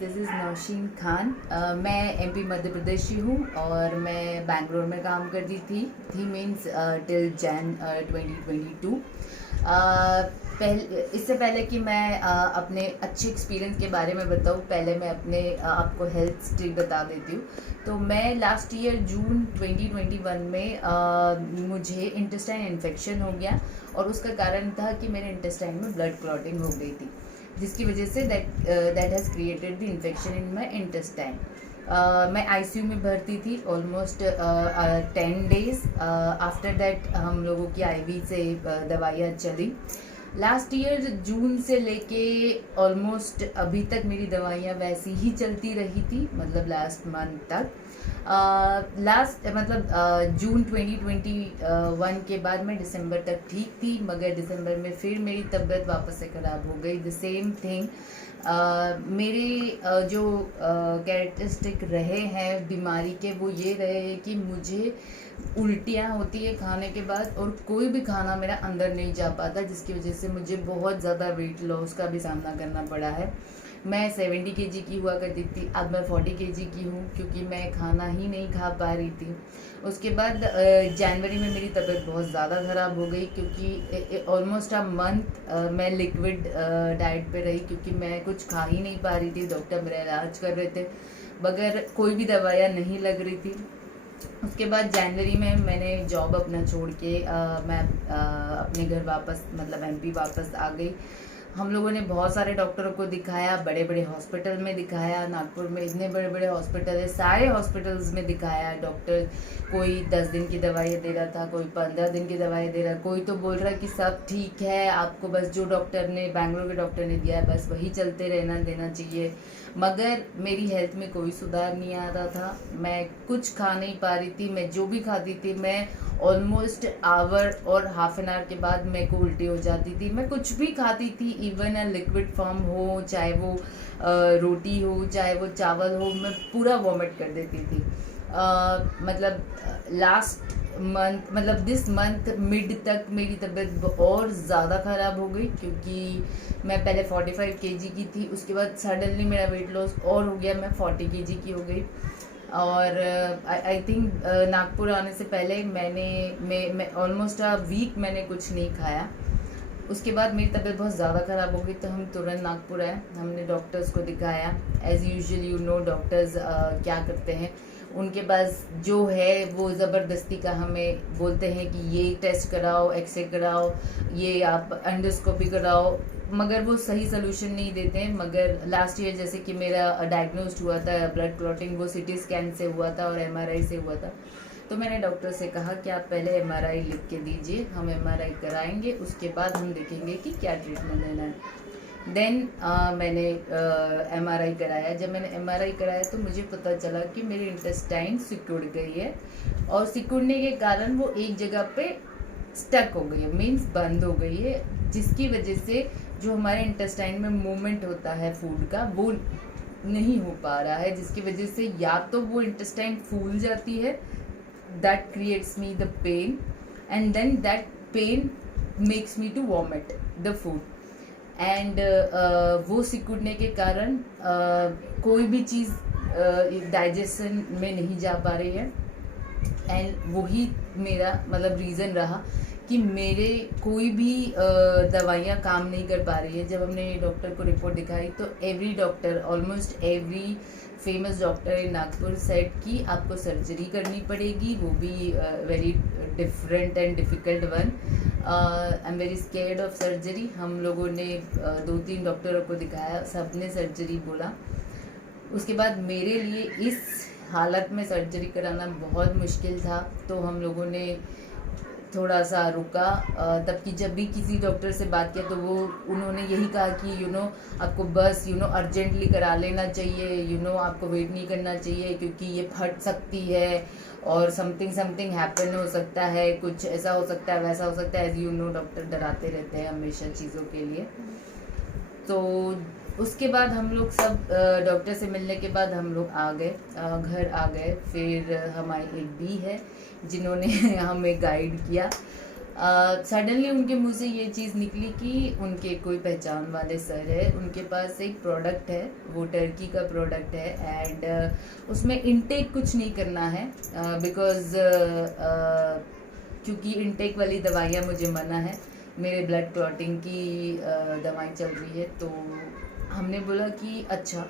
This is Nausheen Khan. मैं MP Madhya Pradesh की हूँ और मैं बैंगलोर में काम करती थी मीन्स टिल जैन 2022। इससे पहले कि मैं अपने अच्छे एक्सपीरियंस के बारे में बताऊँ, पहले मैं अपने आपको हेल्थ हिस्ट्री बता देती हूँ। तो मैं लास्ट ईयर जून 2021 में मुझे इंटेस्टाइन इन्फेक्शन हो गया और उसका कारण था कि मेरे इंटेस्टाइन में ब्लड क्लॉटिंग हो गई थी, जिसकी वजह say that has created the infection in my intestine. मैं आईसीयू में भर्ती थी ऑलमोस्ट 10 डेज। आफ्टर दैट हम लोगों की आईवी से दवाइयाँ चली। लास्ट ईयर जून से लेके ऑलमोस्ट अभी तक मेरी दवाइयाँ वैसी ही चलती रही थी, मतलब लास्ट मंथ तक। जून 2021 के बाद मैं दिसंबर तक ठीक थी, मगर दिसंबर में फिर मेरी तबीयत वापस से ख़राब हो गई। The same thing. मेरे जो कैरेक्टरिस्टिक रहे हैं बीमारी के, वो ये रहे हैं कि मुझे उल्टियाँ होती है खाने के बाद और कोई भी खाना मेरा अंदर नहीं जा पाता, जिसकी वजह से मुझे बहुत ज़्यादा वेट लॉस का भी सामना करना पड़ा है। मैं 70 kg की हुआ करती थी, अब मैं 40 kg की हूँ, क्योंकि मैं खाना ही नहीं खा पा रही थी। उसके बाद जनवरी में मेरी तबीयत बहुत ज़्यादा ख़राब हो गई, क्योंकि ऑलमोस्ट अ मंथ मैं लिक्विड डाइट पे रही, क्योंकि मैं कुछ खा ही नहीं पा रही थी। डॉक्टर मेरा इलाज कर रहे थे मगर कोई भी दवाइयाँ नहीं लग रही थी। उसके बाद जनवरी में मैंने जॉब अपना छोड़ के मैं अपने घर वापस, मतलब एमपी वापस आ गई। हम लोगों ने बहुत सारे डॉक्टरों को दिखाया, बड़े बड़े हॉस्पिटल में दिखाया। नागपुर में इतने बड़े बड़े हॉस्पिटल है, सारे हॉस्पिटल्स में दिखाया। डॉक्टर कोई 10 दिन की दवाइयाँ दे रहा था, कोई 15 दिन की दवाइयाँ दे रहा, कोई तो बोल रहा है कि सब ठीक है, आपको बस जो डॉक्टर ने, बैंगलोर के डॉक्टर ने दिया है बस वही चलते रहना देना चाहिए। मगर मेरी हेल्थ में कोई सुधार नहीं आ रहा था। मैं कुछ खा नहीं पा रही थी। मैं जो भी खाती थी, मैं ऑलमोस्ट आवर और हाफ एन आवर के बाद मेरे को उल्टी हो जाती थी। मैं कुछ भी खाती थी, इवन अ लिक्विड फॉर्म हो, चाहे वो रोटी हो, चाहे वो चावल हो, मैं पूरा वॉमिट कर देती थी। लास्ट मंथ, मतलब दिस मंथ मिड तक मेरी तबीयत और ज़्यादा ख़राब हो गई, क्योंकि मैं पहले 45 kg की थी, उसके बाद सडनली मेरा वेट लॉस और हो गया, मैं 40 kg की हो गई। और आई थिंक नागपुर आने से पहले मैं ऑलमोस्ट अ वीक मैंने कुछ नहीं खाया। उसके बाद मेरी तबीयत बहुत ज़्यादा ख़राब हो गई, तो हम तुरंत नागपुर आए। हमने डॉक्टर्स को दिखाया। As usual you know doctors क्या करते हैं, उनके पास जो है वो ज़बरदस्ती का हमें बोलते हैं कि ये टेस्ट कराओ, एक्सरे कराओ, ये आप एंडोस्कोपी कराओ, मगर वो सही सोल्यूशन नहीं देते हैं। मगर लास्ट ईयर जैसे कि मेरा डायग्नोस्ड हुआ था ब्लड क्लॉटिंग, वो सीटी स्कैन से हुआ था और एमआरआई से हुआ था। तो मैंने डॉक्टर से कहा कि आप पहले एमआरआई लिख के दीजिए, हम एमआरआई कराएंगे, उसके बाद हम देखेंगे कि क्या ट्रीटमेंट देना है। देन मैंने एमआरआई कराया। जब मैंने एमआरआई कराया तो मुझे पता चला कि मेरी इंटेस्टाइन सिकुड़ गई है, और सिकुड़ने के कारण वो एक जगह पे स्टक हो गई है, मीन्स बंद हो गई है, जिसकी वजह से जो हमारे इंटेस्टाइन में मूवमेंट होता है फूड का, वो नहीं हो पा रहा है, जिसकी वजह से या तो वो इंटेस्टाइन फूल जाती है, that creates me the pain, and then that pain makes me to vomit the food and वो सिकुड़ने के कारण कोई भी चीज़ डाइजेशन में नहीं जा पा रही है। एंड वही मेरा मतलब रीज़न रहा कि मेरे कोई भी दवाइयाँ काम नहीं कर पा रही है। जब हमने डॉक्टर को रिपोर्ट दिखाई तो every doctor, almost every famous doctor in Nagpur said कि आपको सर्जरी करनी पड़ेगी, वो भी very different and difficult one. I am very scared of surgery. हम लोगों ने 2-3 डॉक्टरों को दिखाया, सब ने सर्जरी बोला। उसके बाद मेरे लिए इस हालत में सर्जरी कराना बहुत मुश्किल था, तो हम लोगों ने थोड़ा सा रुका। तब कि जब भी किसी डॉक्टर से बात किया तो वो उन्होंने यही कहा कि आपको बस अर्जेंटली करा लेना चाहिए, आपको वेट नहीं करना चाहिए, क्योंकि ये फट सकती है और समथिंग हैपन हो सकता है, कुछ ऐसा हो सकता है, वैसा हो सकता है। एज डॉक्टर डराते रहते हैं हमेशा चीज़ों के लिए। तो उसके बाद हम लोग सब डॉक्टर से मिलने के बाद हम लोग आ गए, घर आ गए। फिर हमारी एक दी है जिन्होंने हमें गाइड किया। सडनली उनके मुंह से ये चीज़ निकली कि उनके कोई पहचान वाले सर है, उनके पास एक प्रोडक्ट है, वो टर्की का प्रोडक्ट है एंड उसमें इनटेक कुछ नहीं करना है बिकॉज क्योंकि इनटेक वाली दवाइयाँ मुझे मना है, मेरे ब्लड क्लॉटिंग की दवाई चल रही है। तो हमने बोला कि अच्छा,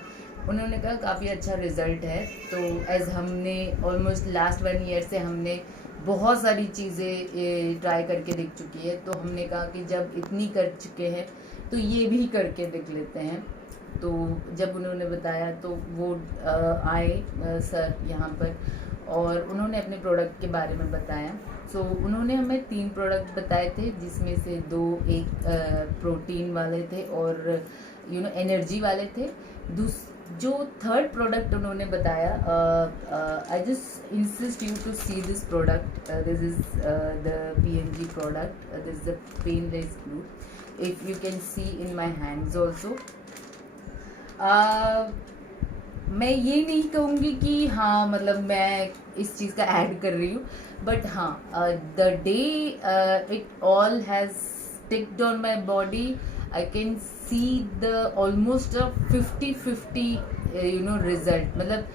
उन्होंने कहा काफ़ी अच्छा रिज़ल्ट है। तो एज़ हमने ऑलमोस्ट लास्ट 1 ईयर से हमने बहुत सारी चीज़ें ट्राई करके देख चुकी है, तो हमने कहा कि जब इतनी कर चुके हैं तो ये भी करके देख लेते हैं। तो जब उन्होंने बताया तो वो आए सर यहाँ पर और उन्होंने अपने प्रोडक्ट के बारे में बताया। सो उन्होंने हमें 3 प्रोडक्ट बताए थे, जिसमें से 2 एक प्रोटीन वाले थे और एनर्जी वाले थे। जो थर्ड प्रोडक्ट उन्होंने बताया, I just insist you to see this product, this is the PNG product, this is the painless glue, if you can see in my hands also. मैं ये नहीं कहूँगी कि हाँ मतलब मैं इस चीज़ का ऐड कर रही हूँ, बट हाँ the day it all has sticked on my body, I can see the almost a 50-50 result. मतलब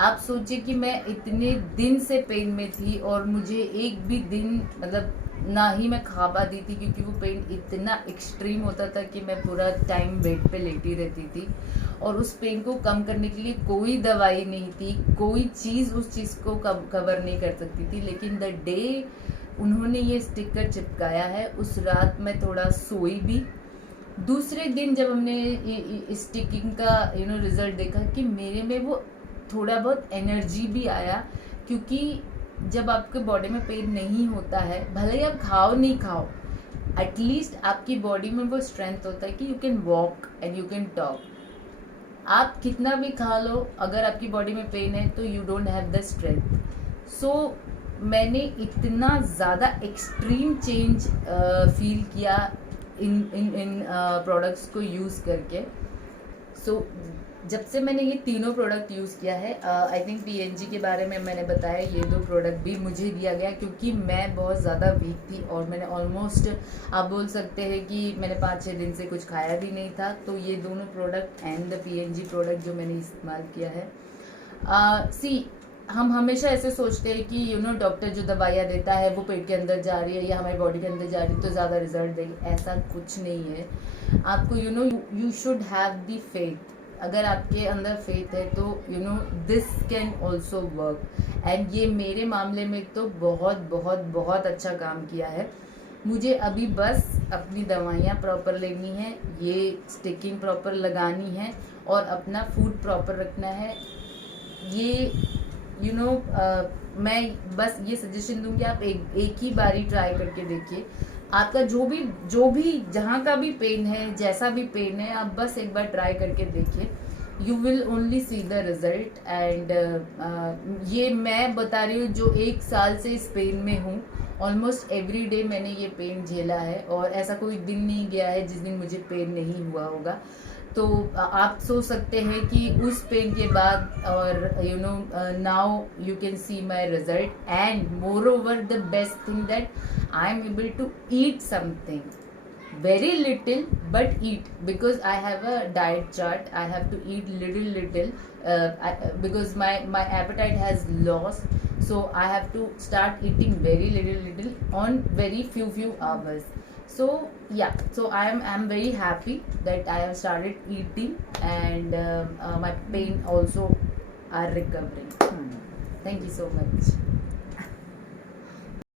आप सोचिए कि मैं इतने दिन से पेन में थी और मुझे एक भी दिन मतलब ना ही मैं खा पाती थी, क्योंकि वो पेन इतना एक्सट्रीम होता था कि मैं पूरा टाइम बेड पे लेटी रहती थी और उस पेन को कम करने के लिए कोई दवाई नहीं थी, कोई चीज़ उस चीज़ को कवर नहीं कर सकती थी। लेकिन द डे उन्होंने ये स्टिकर चिपकाया है, उस रात मैं थोड़ा सोई भी। दूसरे दिन जब हमने स्टिकिंग का रिजल्ट देखा कि मेरे में वो थोड़ा बहुत एनर्जी भी आया, क्योंकि जब आपके बॉडी में पेन नहीं होता है, भले ही आप खाओ नहीं खाओ, एटलीस्ट आपकी बॉडी में वो स्ट्रेंथ होता है कि you can walk and you can talk. आप कितना भी खा लो, अगर आपकी बॉडी में पेन है तो you don't have the strength. So मैंने इतना ज़्यादा एक्सट्रीम चेंज फील किया इन प्रोडक्ट्स को यूज़ करके। सो जब से मैंने ये तीनों प्रोडक्ट यूज़ किया है, आई थिंक PNG के बारे में मैंने बताया, ये 2 प्रोडक्ट भी मुझे दिया गया क्योंकि मैं बहुत ज़्यादा वीक थी और मैंने ऑलमोस्ट, आप बोल सकते हैं कि मैंने 5-6 दिन से कुछ खाया भी नहीं था। तो ये दोनों product and the PNG product जो मैंने इस्तेमाल किया है, हम हमेशा ऐसे सोचते हैं कि डॉक्टर जो दवाइयाँ देता है वो पेट के अंदर जा रही है या हमारी बॉडी के अंदर जा रही है तो ज़्यादा रिजल्ट देगी, ऐसा कुछ नहीं है। आपको you should have the faith. अगर आपके अंदर फेथ है तो this can also work. And ये मेरे मामले में तो बहुत बहुत बहुत अच्छा काम किया है। मुझे अभी बस अपनी दवाइयाँ प्रॉपर लेनी है, ये स्टिकिंग प्रॉपर लगानी है और अपना फूड प्रॉपर रखना है। ये मैं बस ये सजेशन दूंगी, आप एक ही बारी ट्राई करके देखिए। आपका जो भी जहाँ का भी पेन है, जैसा भी पेन है, आप बस एक बार ट्राई करके देखिए, you will only see the result. And ये मैं बता रही हूँ जो 1 साल से इस पेन में हूँ, ऑलमोस्ट एवरी डे मैंने ये पेन झेला है और ऐसा कोई दिन नहीं गया है जिस दिन मुझे पेन नहीं हुआ होगा। तो आप सोच सकते हैं कि उस पेन के बाद और now you can see my result. And moreover the best thing that I am able to eat something very little, but eat, because I have a diet chart. I have to eat little because my appetite has lost, so I have to start eating very little on very few hours. So yeah, so I'm very happy that I have started eating, and my pain also are recovering. Thank you so much.